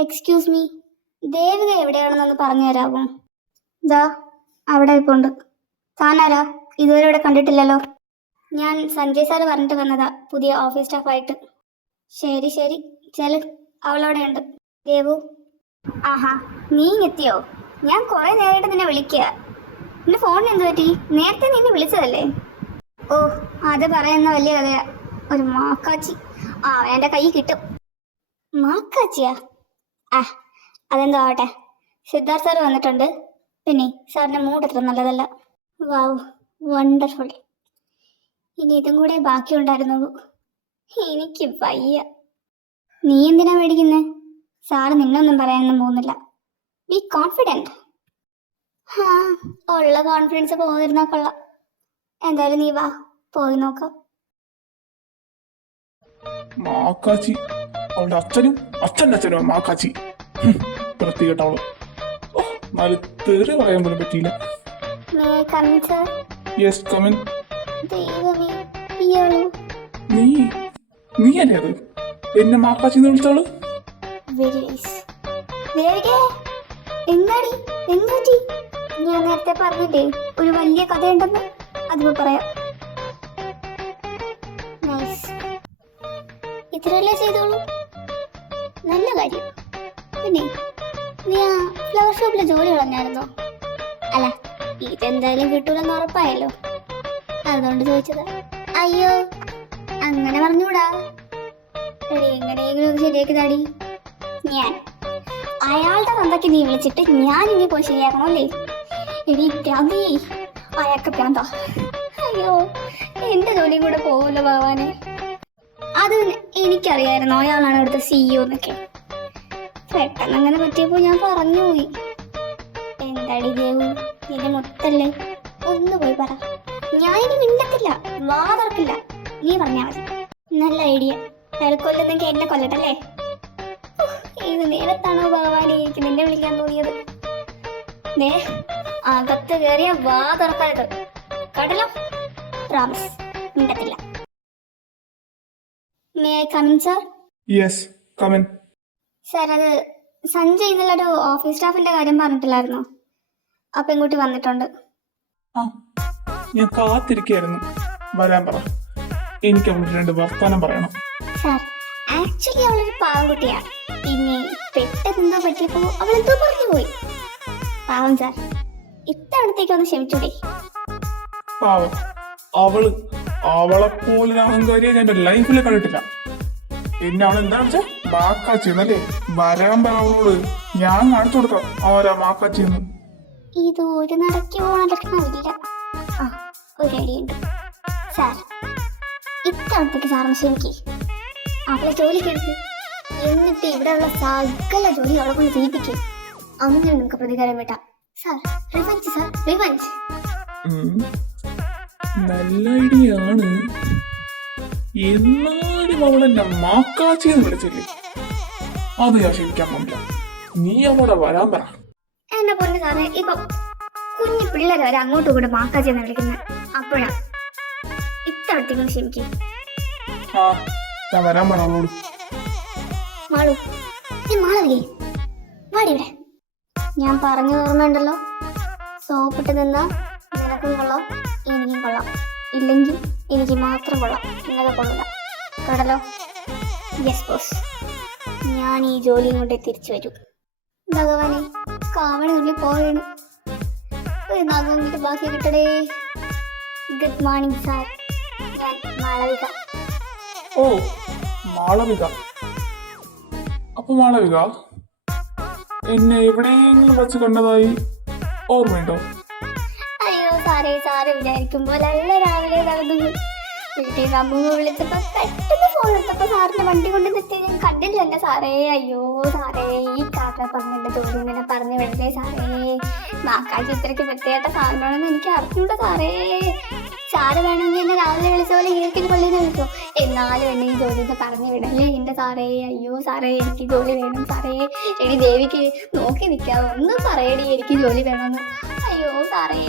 Excuse me, Devika എവിടെയാണെന്നൊന്ന് പറഞ്ഞു തരാമോ? ദാ അവിടെ ഇപ്പോണ്ട്. താനാരാ? ഇതുവരെ ഇവിടെ കണ്ടിട്ടില്ലല്ലോ. ഞാൻ സഞ്ജയ് സാറ് പറഞ്ഞിട്ട് വന്നതാ, പുതിയ ഓഫീസ് സ്റ്റാഫായിട്ട്. ശരി ശരി, ചെല്, അവളവിടെയുണ്ട്. ദേവു. ആഹാ, നീ എത്തിയോ? ഞാൻ കുറെ നേരമായിട്ട് നിന്നെ വിളിക്കുക. നിന്റെ ഫോണിന് എന്ത് പറ്റി? നേരത്തെ നിന്നെ വിളിച്ചതല്ലേ? ഓ, അത് പറയുന്ന വലിയ കഥയാ. ഒരു മാക്കാച്ചി എൻ്റെ കൈ കിട്ടും. മാക്കാച്ചിയാ? ആ, അതെന്തോ ആവട്ടെ. സിദ്ധാർത്ഥ് സാർ വന്നിട്ടുണ്ട്. പിന്നെ സാറിൻ്റെ മൂഡ് അത്ര നല്ലതല്ല. വാവ്, വണ്ടർഫുൾ. ഇനി ഇതും കൂടെ ബാക്കിയുണ്ടായിരുന്നുള്ളൂ. എനിക്ക് വയ്യ. നീ എന്തിനാ മേടിക്കുന്നേ? സാറ് നിന്നൊന്നും പറയാനൊന്നും പോകുന്നില്ല. Be confident. ഹാ, ഉള്ള കോൺഫിഡൻസ് പോന്നിരുന്നാ കൊള്ളാം. എന്തായാലും നീ വാ, പോയി നോക്കാം. മാക്കാച്ചി, അവളുടെ അച്ഛൻ്റെ അച്ഛനും മാക്കാച്ചി. വൃത്തികെട്ടവള്. നാല് തെറി പറയാൻ പോലും പറ്റിയില്ല. Yes, come in. നീ അല്ലേ അത് എന്നെ മാക്കാച്ചിന്ന് വിളിച്ചോളൂ? ഞാൻ നേരത്തെ പറഞ്ഞില്ലേ ഒരു വലിയ കഥയുണ്ടെന്ന്, അതിപ്പോ പറയാം. ഇത്രയല്ലേ ചെയ്തോളൂ, നല്ല കാര്യം. പിന്നെ നീ ആ ഫ്ലവർ ഷോപ്പിലെ ജോലി കളഞ്ഞായിരുന്നോ? അല്ല, ഇതെന്തായാലും കിട്ടൂലെന്ന് ഉറപ്പായല്ലോ, അതുകൊണ്ട് ചോദിച്ചത്. അയ്യോ, അങ്ങനെ പറഞ്ഞൂടാ. എങ്ങനെയെങ്കിലും ഒന്ന് ശരിയാക്കി താടി. ഞാൻ അയാളുടെ തന്തയ്ക്ക് നീ വിളിച്ചിട്ട് ഞാൻ ഇനി പോയി ശരിയാക്കണമല്ലേ? എടി പ്രാന്തി, അയാൾക്ക് പ്രാന്താ. അയ്യോ, എന്റെ ജോലിയും കൂടെ പോവില്ല ഭഗവാനെ. അത് എനിക്കറിയായിരുന്നു അയാളാണ് ഇവിടുത്തെ CEO എന്നൊക്കെ. പെട്ടെന്ന് അങ്ങനെ പറ്റിയപ്പോ ഞാൻ പറഞ്ഞു പോയി. എന്താടി ദേവു, ഇത് മൊത്തല്ലേ? ഒന്ന് പോയി പറ. ഞാനിനി മിണ്ടത്തില്ല, വാ തുറക്കില്ല. നീ പറഞ്ഞാ മതി. നല്ല ഐഡിയ. അയാൾ കൊല്ലുന്നെങ്കിൽ എന്നെ കൊല്ലട്ടല്ലേ? ഇത് നേരത്താണോ ഭഗവാനെ എനിക്ക് നിന്നെ വിളിക്കാൻ തോന്നിയത്? അകത്ത് കയറിയ വാ തുറക്കരുത്, കേട്ടല്ലോ? പ്രോമിസ്, മിണ്ടത്തില്ല. May I come in sir? Yes, come in. Sir, അത് സഞ്ജയ് എന്നുള്ളൊരു ഓഫീസ് സ്റ്റാഫിന്റെ കാര്യം പറഞ്ഞിട്ടില്ലായിരുന്നോ? ആ പെൺകുട്ടി വന്നിട്ടുണ്ട്. ആ, ഞാൻ കാത്തിരിക്കായിരുന്നു. വരാൻ പറ, എനിക്ക് അവളോട് 2 വർത്താനം പറയണം. സാർ, ആക്ച്വലി അവളൊരു പാവകുട്ടിയാണ്. പിന്നെ പെട്ടെന്നെന്തോ പറ്റിയപ്പോ അവളെന്തോ പറഞ്ഞു പോയി. പാവം സാർ, ഇത്തവണത്തേക്ക് ഒന്ന് ക്ഷമിച്ചൂടെ? പാവം, അവളെപ്പോലൊരു അഹങ്കാരിയെ ഞാൻ എന്റെ ലൈഫിൽ കണ്ടിട്ടില്ല. പിന്നെ അവൾ എന്താണെന്ന് വെച്ചാൽ മാക്കാച്ചിന്നല്ലേ? വരാൻ പറ അവളോട്, ഞാൻ കാണിച്ചു കൊടുക്കാം ആരാ മാക്കാച്ചിന്ന്. ഇത് ഒരു നടക്കി പോണ ലക്ഷണമില്ല. ആ, ഒരു ഐഡിയുണ്ട് സാർ. ഇത്തവണത്തേക്ക് സാറിന് ക്ഷമിക്കേ. അവളെ ജോലിക്ക് എടുക്ക്, എന്നിട്ട് ഇവിടെയുള്ള സകല ജോലി അവളെ കൊണ്ട് ചെയ്യിപ്പിക്കും. അങ്ങനെ നിങ്ങൾക്ക് പ്രതികാരം വേട്ടാം സാർ. Revenge sir, revenge. നല്ല ഐഡിയ ആണ്. എന്നാലും അവളെന്നെ മാക്കാച്ചിന്ന് വിളിച്ചില്ലേ? അത് ഞാൻ ക്ഷമിക്കാൻ പോകില്ല. നീ അവളെ വരാൻ പറ. എന്നെ പൊന്നു സാറേ, ഇപ്പൊ കുഞ്ഞു പിള്ളേർ വരെ അങ്ങോട്ടും ഇങ്ങോട്ട് മാക്കാച്ചെന്ന് വിളിക്കുന്നത്. അപ്പോഴാ ഇത്തവണത്തേക്കും ക്ഷമിക്കേ. ആ, ഞാൻ വരാൻ പറ അവളോട്. മാളു, നീ മാളവില്ലേ? വാടി ഇവിടെ. ഞാൻ പറഞ്ഞു ഓർമ്മയുണ്ടല്ലോ, സോപ്പിട്ട് നിന്നാ നിനക്കും കൊള്ളാം, എനിക്കും കൊള്ളാം. ഇല്ലെങ്കിൽ എനിക്ക് മാത്രം കൊള്ളാം, നിനക്ക് കൊള്ളില്ല, കേട്ടല്ലോ? യെസ് ബോസ്, ഞാൻ ഈ ജോലിയും കൊണ്ട് തിരിച്ചു വരും. ഭഗവാനെ, കാവണുള്ളിൽ പോയാണ്. ഒരു നാഗം കൊണ്ട് ബാക്കി കിട്ടടേ. ഗുഡ് മോർണിംഗ് സാർ, ഞാൻ മാളവിക. ഓ, മാളവിക. അപ്പൊ മാളവിക, എന്നെ എവിടെയെങ്കിലും വെച്ച് കണ്ടതായി ഓർമ്മയുണ്ടോ? അയ്യോ സാറേ, സാറ് വിചാരിക്കുമ്പോഴല്ല രാവിലെ നടന്നത്. വീട്ടിൽ അമ്മ വിളിച്ചപ്പോ പെട്ടെന്ന് ഫോൺ എടുത്തപ്പോ സാറിന്റെ വണ്ടി കൊണ്ട് നിർത്തി ഞാൻ കണ്ടില്ലല്ലോ സാറേ. അയ്യോ സാറേ, ഈ കാക്ക പങ്കിന്റെ ജോലി ഇങ്ങനെ പറഞ്ഞു വിടലേ സാറേ. മാക്കാച്ചി ഇത്രയ്ക്ക് വൃത്തിയായിട്ട സാറിനോടൊന്നും എനിക്ക് അറിഞ്ഞൂടാ സാറേ. സാറ് വേണമെങ്കിൽ എന്നെ രാവിലെ വിളിച്ച പോലെ ഈർക്കിൽ പള്ളിന്ന് വിളിച്ചോ, എന്നാലും എന്നെ ഈ ജോലി പറഞ്ഞു വിടല്ലേ എന്റെ സാറേ. അയ്യോ സാറേ, എനിക്ക് ജോലി വേണം സാറേ. എടി ദേവിക്ക് നോക്കി നിൽക്കാവോ? ഒന്ന് പറയടി, എനിക്ക് ജോലി വേണമെന്ന്. അയ്യോ സാറേ.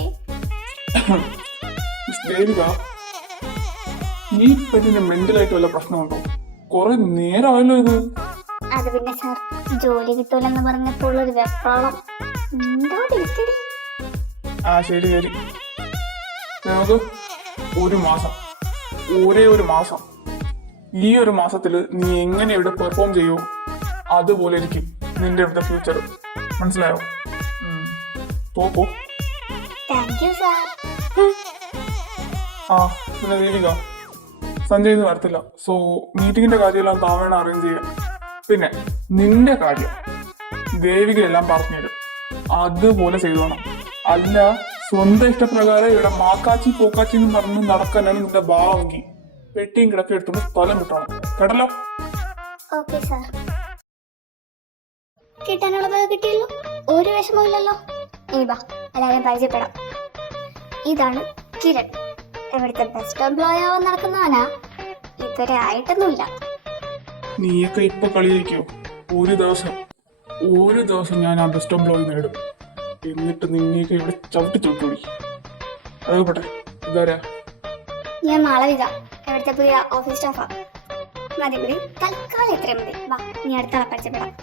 ദേവിക, ഈ പെണ്ണിന് മെന്റലായിട്ട് വല്ല പ്രശ്നമുണ്ടോ? കുറെ നേരമായല്ലോ ഇത്. അത് പിന്നെ സാർ ജോലി കിട്ടൂലെന്ന് പറഞ്ഞപ്പോൾ ഒരു വെപ്രാളം ഉണ്ടോടിരിക്കടി. ആ ശരി ശരി, നമുക്ക് ഒരു മാസം, ഒരേ ഒരു മാസം, ഈ ഒരു മാസത്തില് നീ എങ്ങനെ ഇവിടെ പെർഫോം ചെയ്യോ അതുപോലെ ഇരിക്കും നിന്റെ ഇവിടുത്തെ ഫ്യൂച്ചർ. മനസ്സിലായോ? പോ. Thank you sir. ആ പിന്നെ ദേവിക, സഞ്ജയ് ഇന്ന് വരത്തില്ല. സോ മീറ്റിങ്ങിന്റെ കാര്യമെല്ലാം താവേണ അറേഞ്ച് ചെയ്യാം. പിന്നെ നിന്റെ കാര്യം ദേവിക എല്ലാം പറഞ്ഞുതരും, അതുപോലെ ചെയ്തോണം. അല്ല സ്വന്തം ഇഷ്ടപ്രകാരം ഇവിടെ മാക്കാച്ചി പോക്കാച്ചി എന്ന് പറഞ്ഞ് നടക്കാനാണ് നിന്റെ ഭാവമെങ്കിൽ പെട്ടിയും കിടക്കി എടുത്തുകൊണ്ട് സ്ഥലം വിട്ടോണം. കേട്ടല്ലോ? Okay sir. കിട്ടാനുള്ളത് കിട്ടിയല്ലോ, ഒരു വിഷമമില്ലല്ലോ. ഇനി ബാ എല്ലാവരും പരിചയപ്പെടാം. ഇതാണ് കിരൺ, ഇവിടുത്തെ ബെസ്റ്റ് എംപ്ലോയി ആവാൻ നടക്കുന്നവനാ. ഇതുവരെ ആയിട്ടൊന്നുമില്ല. നീയൊക്കെ ഇപ്പൊ കളിയാക്കോ? ഒരു ദിവസം ഞാൻ ആ ബെസ്റ്റ് എംപ്ലോയി നേടും, എന്നിട്ട് നിന്നെയൊക്കെ ഇവിടെ ചവിട്ടി തൂക്കൂടി. അത് പോട്ടെ, ഇതാരാ? ഞാൻ മാളവിക, ഇവിടുത്തെ പുതിയ ഓഫീസ് സ്റ്റാഫാ. മതി മതി, തൽക്കാലം എത്രയും മതി. വാ നീ അടുത്ത പരിചയപ്പെടാം.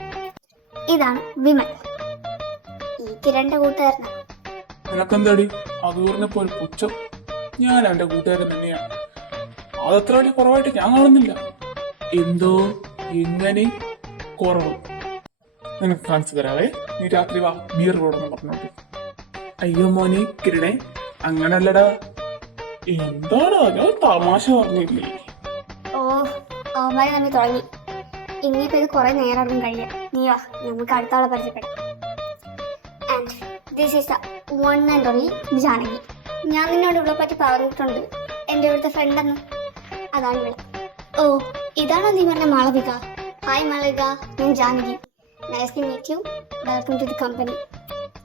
ഇതാണ് വിമൽ, ഈ കിരണിന്റെ കൂട്ടുകാരനാ. നിനക്കെന്താടി അത് പറഞ്ഞപ്പോ ഒരു പുച്ഛം? ഞാൻ എന്റെ കൂട്ടുകാരൻ തന്നെയാണ്. അതത്ര വലിയ കുറവായിട്ട് ഞാൻ കാണുന്നില്ല. എന്തോ എങ്ങനെ കുറവ് നിനക്ക് കാണിച്ചു തരാവേ. നീ രാത്രി വാ, ബിയർ റോഡെന്ന് പറഞ്ഞോട്ട്. അയ്യോ മോനെ കിരണേ, അങ്ങനല്ലടാ. എന്താടാ, ഞാൻ തമാശ പറഞ്ഞില്ലേ? ഓ അവന്മാര് തമ്മിൽ തുടങ്ങി. ഇനിയിപ്പോ ഇത് കുറെ നേരം എടുക്കും കഴിയാം. നീ വാ, നമുക്ക് അടുത്താളെ പരിചയപ്പെടാം. And this is the one and only Janaki. ഞാൻ നിന്നോട് ഇവിടെ പറ്റി പറഞ്ഞിട്ടുണ്ട്, എൻ്റെ ഇവിടുത്തെ ഫ്രണ്ടെന്ന്. അതാണ് ഇവിടെ. ഓ ഇതാണോ നീ പറഞ്ഞ മാളവിക? ഹായ് മാളവിക, ഞാൻ Janaki. Nice to meet you. Welcome to the company.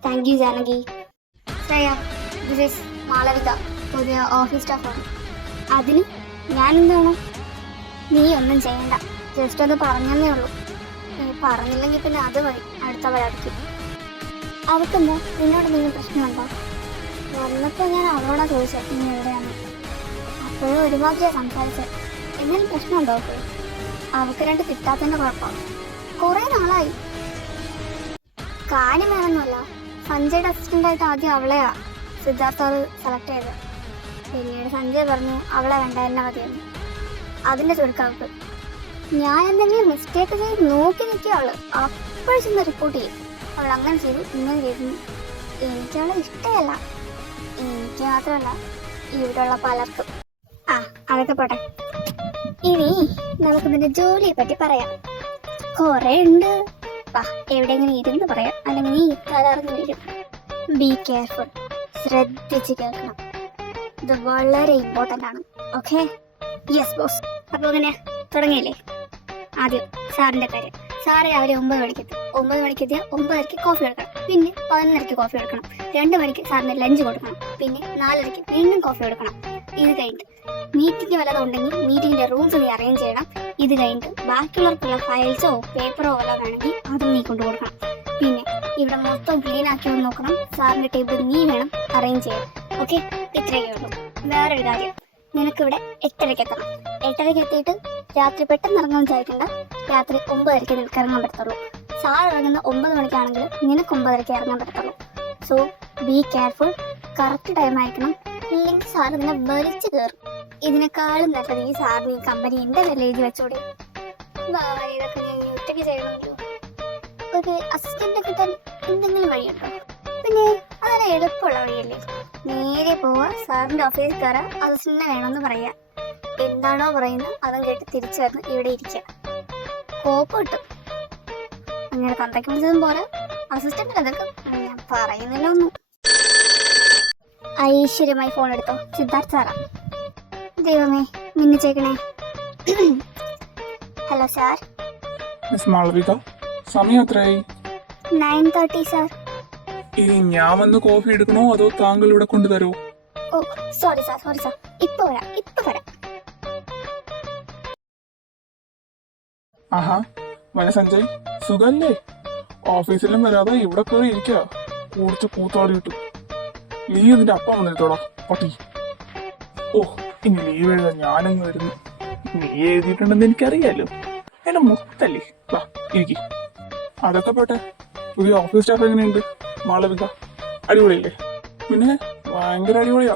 Thank you Janaki. Shreya, this is Malavika, പുതിയ ഓഫീസ് സ്റ്റാഫാണ്. അതിന് ഞാനെന്താണോ? നീ ഒന്നും ചെയ്യണ്ട, ജസ്റ്റ് ഒന്ന് പറഞ്ഞതേ ഉള്ളൂ. നീ പറഞ്ഞില്ലെങ്കിൽ പിന്നെ അത് മതി, അടുത്തവരടിക്കും. അവർക്കെന്താ നിന്നോട് എന്തെങ്കിലും പ്രശ്നമുണ്ടോ? വന്നപ്പോൾ ഞാൻ അവളോടാ ചോദിച്ചത് നീ എവിടെയാണ്. അപ്പോഴും ഒരുപാട് സംസാരിച്ചത്. എന്തെങ്കിലും പ്രശ്നമുണ്ടോ അവൾക്ക്? അവൾക്ക് രണ്ട് കിട്ടാത്തതിൻ്റെ കുഴപ്പമാണ്. കുറേ നാളായി. കാര്യം വേണമെന്നല്ല, സഞ്ജയുടെ അസിസ്റ്റൻ്റായിട്ട് ആദ്യം അവളെയാ സിദ്ധാർത്ഥ സെലക്ട് ചെയ്തത്. പിന്നീട് സഞ്ജയ് പറഞ്ഞു അവളെ വേണ്ടായിരുന്ന മതിയെന്ന്. അതിൻ്റെ ചുരുക്കവൾക്ക്. ഞാൻ എന്തെങ്കിലും മിസ്റ്റേക്ക് ചെയ്ത് നോക്കി നിൽക്കുക അവള് അപ്പോഴും ചെന്ന് റിപ്പോർട്ട് ചെയ്യും. അവൾ അങ്ങനെ ചെയ്തു, ഇങ്ങനെ ചെയ്തു. എനിക്കവളെ ഇഷ്ടമല്ല, എനിക്ക് മാത്രമല്ല ഇവിടെയുള്ള പലർക്കും. ആ അതൊക്കെ പോട്ടെ. ഇനി നമുക്ക് നിന്റെ ജോലിയെ പറ്റി പറയാം. കുറെ ഉണ്ട്. വാ എവിടെയെങ്കിലും ഇരുന്ന് പറയാം, അല്ലെങ്കിൽ നീ തലറിഞ്ഞു വരും. ബി കെയർഫുൾ, ശ്രദ്ധിച്ച് കേൾക്കണം. ഇത് വളരെ ഇമ്പോർട്ടൻ്റ് ആണ്. ഓക്കെ? Yes boss. അപ്പോൾ അങ്ങനെ തുടങ്ങിയില്ലേ? ആദ്യം സാറിൻ്റെ കാര്യം. സാറ് രാവിലെ 9 മണിക്കെത്തി. 9 മണിക്കെത്തിയാൽ 9:30 കോഫി എടുക്കണം. പിന്നെ 11:30 കോഫി എടുക്കണം. 2 മണിക്ക് സാറിന് ലഞ്ച് കൊടുക്കണം. പിന്നെ 4:30 വീണ്ടും കോഫി എടുക്കണം. ഇത് കഴിഞ്ഞിട്ട് മീറ്റിംഗ് വല്ലതും ഉണ്ടെങ്കിൽ മീറ്റിംഗിന്റെ റൂംസ് നീ അറേഞ്ച് ചെയ്യണം. ഇത് കഴിഞ്ഞിട്ട് ബാക്കിയുള്ളവർക്കുള്ള ഫയൽസോ പേപ്പറോ വല്ലതും വേണമെങ്കിൽ അതും നീ കൊണ്ടു കൊടുക്കണം. പിന്നെ ഇവിടെ മൊത്തം ക്ലീൻ ആക്കി നോക്കണം. സാറിന്റെ ടേബിൾ നീ വേണം അറേഞ്ച് ചെയ്യാൻ. ഓക്കെ? ഇത്രയൊക്കെ ഉള്ളൂ. വേറൊരു കാര്യം, നിനക്കിവിടെ 8:30 എത്തണം. 8:30 എത്തിയിട്ട് രാത്രി പെട്ടെന്ന് ഇറങ്ങാൻ വിചാരിക്കണ്ട. രാത്രി 9:30 നിനക്ക് ഇറങ്ങാൻ പറ്റത്തുള്ളൂ. സാർ ഇറങ്ങുന്ന 9 മണിക്കാണെങ്കിൽ നിനക്ക് 9:30 ഇറങ്ങാൻ പറ്റത്തുള്ളൂ. So be careful. Correct time ആയിരിക്കണം, ഇല്ലെങ്കിൽ സാർ നിന്നെ വലിച്ചു കയറും. ഇതിനേക്കാളും നല്ലത് ഈ സാറിന് ഈ കമ്പനി എൻ്റെ പേരിൽ എഴുതി വെച്ചോടെ. ഇതൊക്കെ ഞാൻ ഒറ്റയ്ക്ക് ചെയ്യണമല്ലോ. ഒരു അസിസ്റ്റന്റ് കിട്ടാൻ എന്തെങ്കിലും വഴിയുണ്ടോ? പിന്നെ അതല്ല എളുപ്പമുള്ള വഴിയല്ലേ. നേരെ പോവാ, സാറിന്റെ ഓഫീസിൽ കയറാം, അസിസ്റ്റന്റിനെ വേണമെന്ന് പറയാ. എന്താണോ പറയുന്നത് അതും കേട്ട് തിരിച്ചു വന്ന് ഇവിടെ ഇരിക്കുക. കോപ്പ് കിട്ടും. അങ്ങനെ തന്തയ്ക്ക് വിളിച്ചതും പോലെ അസിസ്റ്റന്റ് അതൊക്കെ ഞാൻ പറയുന്നില്ല ഒന്നും. ഐശ്വര്യമായി ഫോൺ എടുത്തോ. സിദ്ധാർത്ഥ സാറാ. ദൈവമേ മിന്നിച്ചേക്കണേ. Hello sir. മിസ് മാളവിക, സമയം എത്രയായി? 9:30 സാർ. ഇനി ഞാൻ വന്ന് കോഫി എടുക്കണോ അതോ താങ്കൾ ഇവിടെ കൊണ്ടുതരോ? ഓ സോറി സാർ, സോറി സാർ. ഇപ്പൊ വരാം. ആഹാ, വന സഞ്ജയ്, സുഖല്ലേ? ഓഫീസിലും വരാതെ ഇവിടെ കയറി ഇരിക്കുക. കുറച്ച് കൂത്താടി കിട്ടും. ലീവ് ഇതിന്റെ അപ്പം വന്നിട്ടോടാ പട്ടി. ഓ ഇനി ലീവ് എഴുതാൻ ഞാനങ്ങ് വരുന്നു. നീ എഴുതിയിട്ടുണ്ടെന്ന് എനിക്കറിയാലോ. എന്നെ മുത്തല്ലേ. വാ ഇരിക്കി. അതൊക്കെ പോട്ടെ, പുതിയ ഓഫീസ് സ്റ്റാഫ് എങ്ങനെയുണ്ട്? മാളവിക അടിപൊളിയല്ലേ? പിന്നെ ഭയങ്കര അടിപൊളിയാ.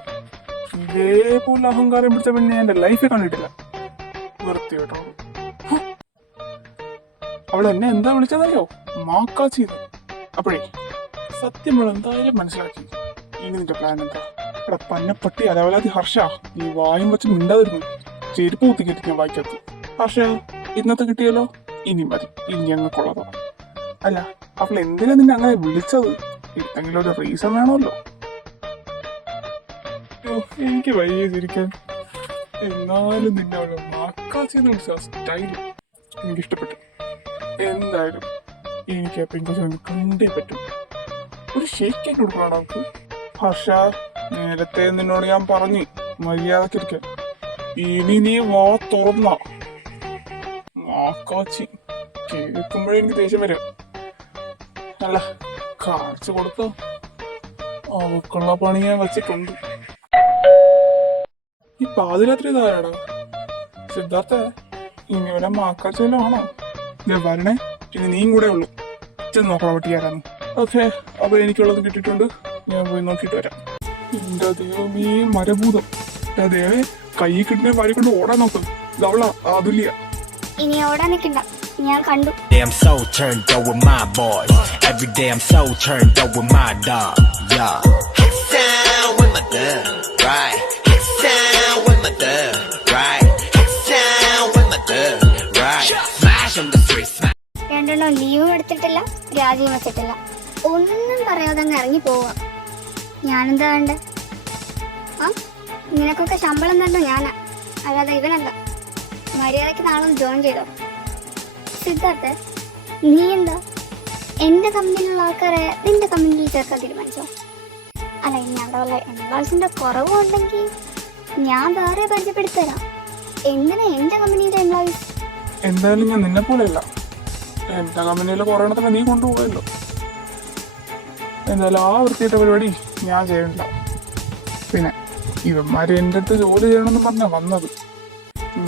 ഇതേപോലെ അഹങ്കാരം പിടിച്ച പിന്നെ എന്റെ ലൈഫിൽ കണ്ടിട്ടില്ല. വൃത്തി കേട്ടോ. അവൾ എന്നെ എന്താ വിളിച്ചതറിയോ? മാക്കാച്ചിന്ന്. അപ്പോഴേ സത്യം അവൾ എന്തായാലും മനസ്സിലാക്കി. ഇനി നിന്റെ പ്ലാൻ എന്താ? എടാ പന്നപ്പട്ടി അതവലാതി ഹർഷ, നീ വായും വെച്ച് മിണ്ടാതിരുന്നു. ചെരുപ്പ് കുത്തിക്കിട്ട് ഞാൻ വായിക്കത്തു. ഹർഷ ഇന്നത്തെ കിട്ടിയല്ലോ, ഇനി മതി, ഇനി ഞങ്ങൾക്കുള്ളതാ. അല്ല അവൾ എന്തിനാ നിന്നെ അങ്ങനെ വിളിച്ചത്? എന്തെങ്കിലും ഒരു റീസൺ വേണമല്ലോ. എനിക്ക് വയ്യ ചിരിക്കാൻ. എന്നാലും നിന്നെ അവളെ മാക്കാച്ചിന്ന് വിളിച്ച സ്റ്റൈല് എനിക്കിഷ്ടപ്പെട്ടു. എന്തായാലും എനിക്ക് ആ പെൺകൊച്ചിനെ കണ്ടേ പറ്റും. ഒരു ഷേക്ക് കൊടുക്കണം നമുക്ക്. ഹർഷ നേരത്തെ നിന്നോട് ഞാൻ പറഞ്ഞു മര്യാദക്കിരിക്കാൻ. ഇനി നീ വാ തുറന്ന മാക്കാച്ചി കേൾക്കുമ്പോഴേ എനിക്ക് ദേഷ്യം വരും. അല്ല കാണിച്ചു കൊടുത്തോ, അവക്കുള്ള പണി ഞാൻ വെച്ചിട്ടുണ്ട്. ഈ പാതിരാത്രി ഇതാരാടാ? സിദ്ധാർത്ഥ, ഇനി വല്ല മാക്കാച്ചല്ലോ ആണോ? വരണേ, ഇനി നീയും കൂടെ ഉള്ളു. ചെന്ന് നോക്കണം പട്ടിയാരാന്ന്. ഓക്കെ, അപ്പൊ എനിക്കുള്ളത് കിട്ടിയിട്ടുണ്ട്, ഞാൻ പോയി നോക്കിയിട്ട് വരാം. എന്റെ ദൈവം, ഈ മരഭൂതം ദേവേ, കൈ കിട്ടുന്ന വാരി കൊണ്ട് ഓടാൻ നോക്കും. ഇതവളാ അതുല്യ. ഇനി ഓടാൻ നിൽക്കണ്ട, ഞാൻ കണ്ടു. I'm so turned up with my boys. Every day I'm so turned up with my dog. Yeah. Hit down with my thug, right? Hit down with my thug, right? Hit down with my thug, right? Smash on the street, smash. രണ്ടെണ്ണം ലീവും എടുത്തിട്ടില്ല, രാജിയും വെച്ചിട്ടില്ല. ഒന്നും പറയാതെ അങ്ങ് ഇറങ്ങി പോവുക. ഞാനെന്താ വേണ്ടേ? ആ നിനക്കൊക്കെ ശമ്പളം തന്നെ ഞാനാ, അല്ലാതെ ഇവനല്ല. മര്യാദയ്ക്ക് നാളെ ജോയിൻ ചെയ്തോ. സിദ്ധാർത്ഥ, നീ എന്താ എന്റെ കമ്പനിയിലുള്ള ആൾക്കാരെ നിന്റെ കമ്പനിയിൽ ചേർക്കാൻ തീരുമാനിച്ചോ? അല്ല, ഇനി അവിടെ വല്ല എംപ്ലോയീസിന്റെ കുറവുണ്ടെങ്കിൽ ഞാൻ വേറെ പരിചയപ്പെടുത്തരാം. എന്തിനാ എന്റെ കമ്പനിയുടെ എംപ്ലോയീസ്? എന്തായാലും ഞാൻ നിന്നെ പോലെയല്ല. എന്റെ കമ്പനിയിൽ കുറെ എണ്ണത്തിനെ നീ കൊണ്ടുപോയല്ലോ. എന്തായാലും ആ വൃത്തിയിട്ട പരിപാടി ഞാൻ ചെയ്യണ്ട. പിന്നെ ഇവന്മാര് എൻ്റെ അടുത്ത് ജോലി ചെയ്യണമെന്ന് പറഞ്ഞാ വന്നത്.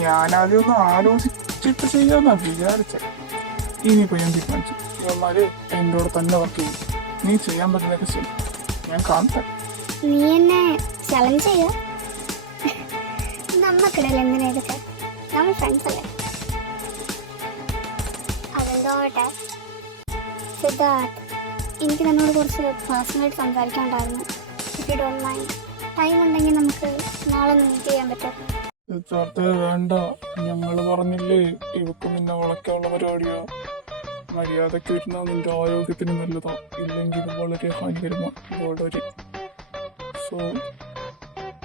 ഞാനാദ്യം ഒന്ന് ആലോചിച്ചിട്ട് ചെയ്യാന്നാ വിചാരിച്ചത്. ഇനിയിപ്പോ ഞാൻ തീരുമാനിച്ചു, ഇവന്മാര് എൻ്റെ കൂടെ തന്നെ വർക്ക് ചെയ്യും. നീ ചെയ്യാൻ പറ്റുന്നതൊക്കെ ചെയ്യും, ഞാൻ കാണട്ടെ. നീ എന്നെ ചലഞ്ച് ചെയ്യാ? നമ്മക്കിടയിൽ എന്തിനാ ഇതൊക്കെ? നമ്മൾ ഫ്രണ്ട്സ് അല്ലേ? അതെന്തോട്ടെ സിദ്ധാർത്ഥ്, എനിക്ക് എന്നോട് കുറച്ച് പേഴ്സണലായിട്ട് സംസാരിക്കാനുണ്ടായിരുന്നു. If you don't mind, time ഉണ്ടെങ്കിൽ നമുക്ക് നാളെ ഒന്ന് മീറ്റ് ചെയ്യാൻ പറ്റുമോ? സിദ്ധാർത്ഥ വേണ്ട, ഞങ്ങള് പറഞ്ഞില്ലേ ഇവക്ക് നിന്നെ വളയ്ക്കാനുള്ള പരിപാടിയോ. മര്യാദയ്ക്ക് വരുന്ന നിന്റെ ആരോഗ്യത്തിന് നല്ലതാ, ഇല്ലെങ്കിൽ ഇത് വളരെ ഹാനികരമാണ്. വളരെ സോ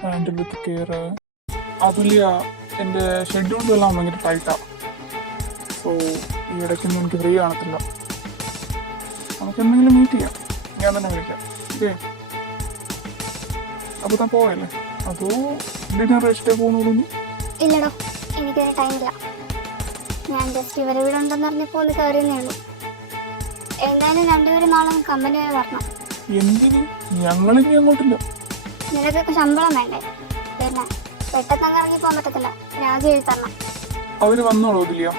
ഹാൻഡിൽ വിത്ത് കെയർ. അതുല്യ, എൻ്റെ ഷെഡ്യൂളെല്ലാം ഭയങ്കര ടൈറ്റാ. സോ ഈ ഇടയ്ക്കൊന്നും എനിക്ക് ഫ്രീ കാണത്തില്ല. നമുക്ക് എന്തെങ്കിലും മീറ്റ് ചെയ്യാം, ഞാൻ തന്നെ വിളിക്കാം. ഓക്കെ, അപ്പോൾ താൻ പോവല്ലേ? അതോ ഡിന്നർ കഴിച്ചിട്ടേ പോകുന്നുള്ളൂ? ഇല്ലടോ, എനിക്കൊരു ടൈമില്ല. ഞാൻ ജസ്റ്റ് ഇവരെ വീട് ഉണ്ടെന്ന് പറഞ്ഞപ്പോൾ ഒന്ന് കയറിയെന്നേ ഉള്ളൂ. എന്തായാലും രണ്ടുപേരും നാളെ കമ്പനി വരെ വരണം. എന്തിന്? ഞങ്ങളിനി അങ്ങോട്ടില്ല. നിനക്കൊക്കെ ശമ്പളം വേണ്ടേ? പിന്നെ പെട്ടെന്ന് അങ്ങ് ഇറങ്ങി പോകാൻ പറ്റത്തില്ല, രാജി എഴുതി തരണം. അവര് വന്നോളൂ ഇതില്ല,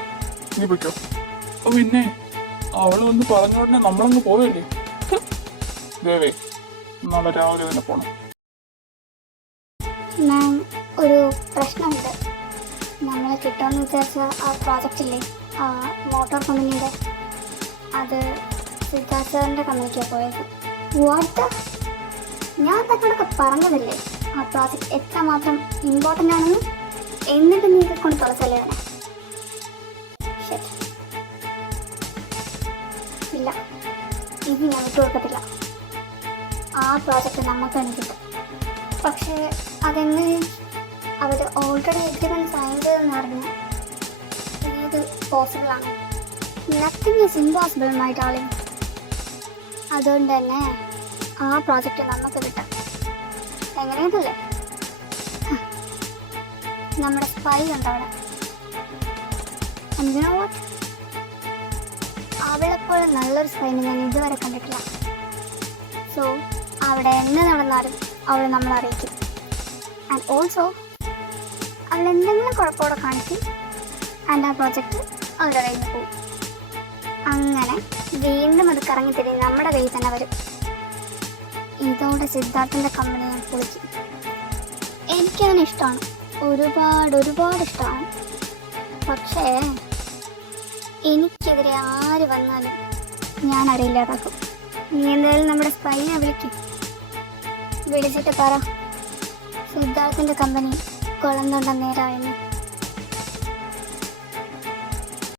നീ പൊയ്ക്കോ. പിന്നെ അവള് വന്ന് പറഞ്ഞോടനെ നമ്മളങ്ങ് പോയല്ലേ. ദേവേ, നാളെ രാവിലെ തന്നെ പോണം. മാം, ഒരു പ്രശ്നമുണ്ട്. നമ്മൾ കിട്ടുമെന്ന് വിചാരിച്ച ആ പ്രോജക്റ്റില്ലേ, ആ മോട്ടോർ കമ്പനിയുടെ, അത് സിദ്ധാർത്ഥ സാറിൻ്റെ കമ്പനിക്കാണ് പോയത്. വാട്ട്? ഞാൻ തന്നോടൊക്കെ പറഞ്ഞതല്ലേ ആ പ്രോജക്റ്റ് എത്രമാത്രം ഇമ്പോർട്ടൻ്റ് ആണെന്ന്. എന്നിട്ട് നീ കൊണ്ട് തുറച്ചല്ലേ വേണേ? ഇല്ല, ഇത് ഞാൻ വിട്ടുകൊടുക്കത്തില്ല. ആ പ്രോജക്റ്റ് നമുക്ക് തന്നെ കിട്ടും. പക്ഷേ അതെങ്ങനെ? അവർ ഓൾറെഡി എഗ്രിമെൻറ്റ് സൈൻ ചെയ്തെന്ന് പറഞ്ഞാൽ ഇത് പോസിബിളാണ്. Nothing is impossible my darling. അതുകൊണ്ട് തന്നെ ആ പ്രോജക്റ്റ് നമുക്ക് കിട്ടാം. എങ്ങനെയതല്ലേ? നമ്മുടെ സ്പൈ ഉണ്ട് അവിടെ. എന്തിനോ അവളെപ്പോഴും നല്ലൊരു സ്പൈനെ ഞാൻ ഇതുവരെ കണ്ടിട്ടില്ല. സോ അവിടെ എന്ത് നടന്നാലും അവൾ നമ്മളെ അറിയിക്കും. ആൻഡ് ഓൾസോ അവൾ എന്തെങ്കിലും കുഴപ്പമോടെ കാണിക്കും, ആൻഡ് ആ പ്രോജക്റ്റ് അവരുടെ കയ്യിൽ നിന്ന് പോകും. അങ്ങനെ വീണ്ടും അത് കറങ്ങി തിരിഞ്ഞ് നമ്മുടെ കയ്യിൽ തന്നെ വരും. ഇതോടെ സിദ്ധാർത്ഥന്റെ കമ്പനി ഞാൻ പൊളിക്കും. എനിക്കവനെ ഇഷ്ടമാണ്, ഒരുപാട് ഇഷ്ടമാണ്. പക്ഷേ എനിക്കെതിരെ ആര് വന്നാലും ഞാൻ അറിയില്ലാതാക്കും. നീ എന്തായാലും നമ്മുടെ സ്പൈനെ വിളിച്ചിട്ട് പറ സിദ്ധാർത്ഥന്റെ കമ്പനി കുളം തൊണ്ട നേരായെന്ന്.